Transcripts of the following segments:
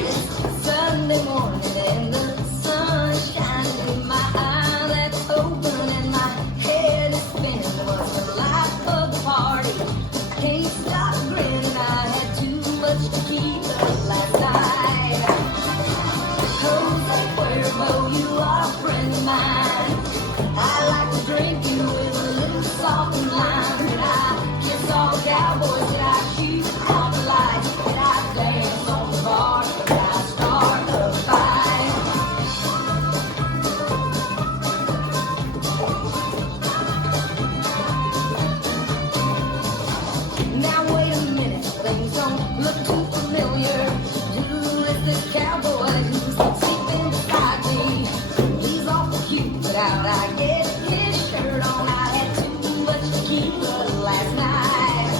It's Sunday morning and the sun shining in my eye that's open and my head is spinning. What's the life of the party? Can't stop grinning. I had too much tequila last night. Jose Cuervo, you are a friend of mine. I like to drink you with a little salt and lime. And I kiss all the cowboys and I shoot all the lights. And I dance on the bar and I start a fight. Now wait a minute, things don't look too familiar. Who is this cowboy who's sleeping beside me? He's awful cute, but how'd I get his shirt on? I had too much tequila last night.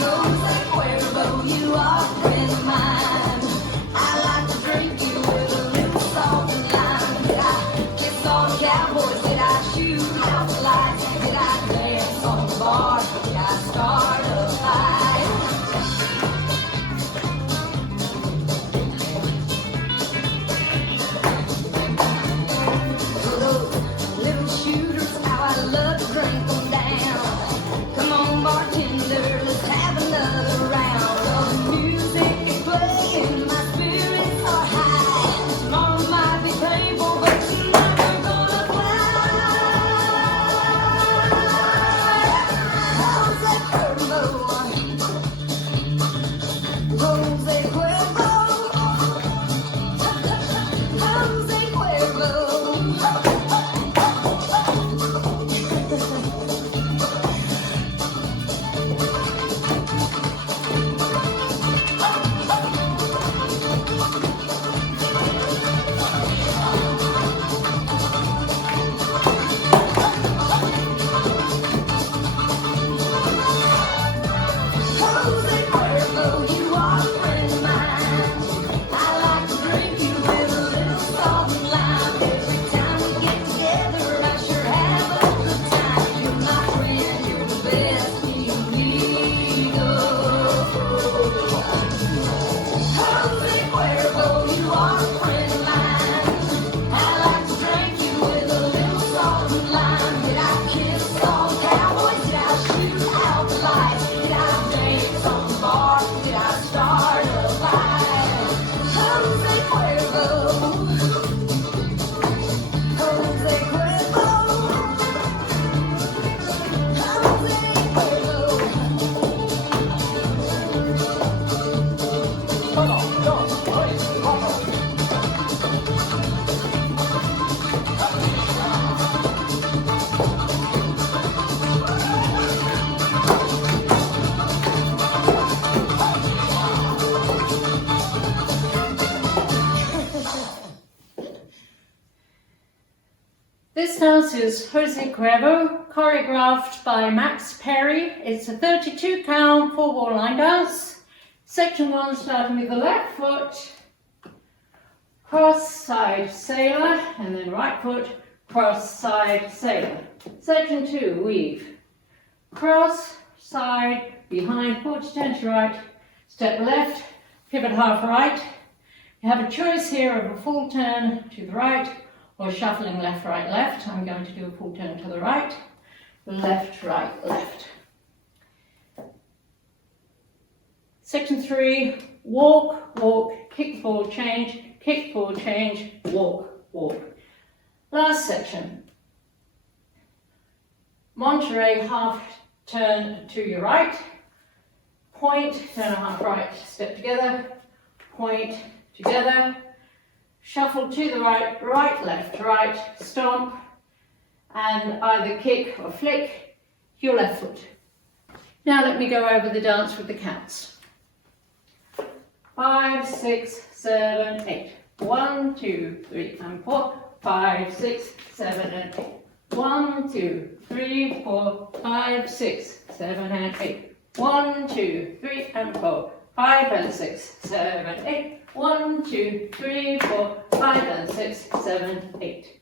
Jose Cuervo, you are a friend of mine. I like to drink you with a little salt and lime. Did I kiss all the cowboys? Did I shoot out the lights? Did I dance on the bar? Did I start a fight? Those little shooters, how I love to drink them down. Come on, bartender, let's have another round. Oh, the music is playing, my spirits are high. Tomorrow might be painful, but tonight we're gonna fly. Jose Cuervo, Jose Cuervo, Jose Cuervo. Jose Cuervo, you are a friend of mine. I like to drink you with a little salt and lime. Every time we get together, I sure have a good time. You're my friend, you're the best amigo. Jose Cuervo, you are a friend of mine. I like to drink you with a little salt and lime. Did I kiss all the cowboys? Did I shoot out the lights? Did I dance on the bar? Did I start a fight? Jose Cuervo, Jose Cuervo, Jose Cuervo. This dance is Jose Cuervo, choreographed by Max Perry. It's a 32 count 4-ball line dance. Section 1 starting with the left foot, cross side sailor, and then right foot, cross side sailor. Section 2, weave. Cross, side, behind, quarter turn to right, step left, pivot half right. You have a choice here of a full turn to the right or shuffling left, right, left. I'm going to do a full turn to the right, left, right, left. Section 3, walk, walk, kick, forward, change, walk, walk. Last section. Monterey, half turn to your right, point, turn a half right, step together, point, together, shuffle to the right, right, left, right, stomp, and either kick or flick your left foot. Now let me go over the dance with the counts. 5, 6, 7, 8. 1, 2, 3, and 4. 5, 6, 7, and 8. 1, 2, 3, 4, 5, 6, 7, and 8. 1, 2, 3, and 4. 5 and 6, 7, 8. 1, 2, 3, 4, 5 and 6, 7, 8.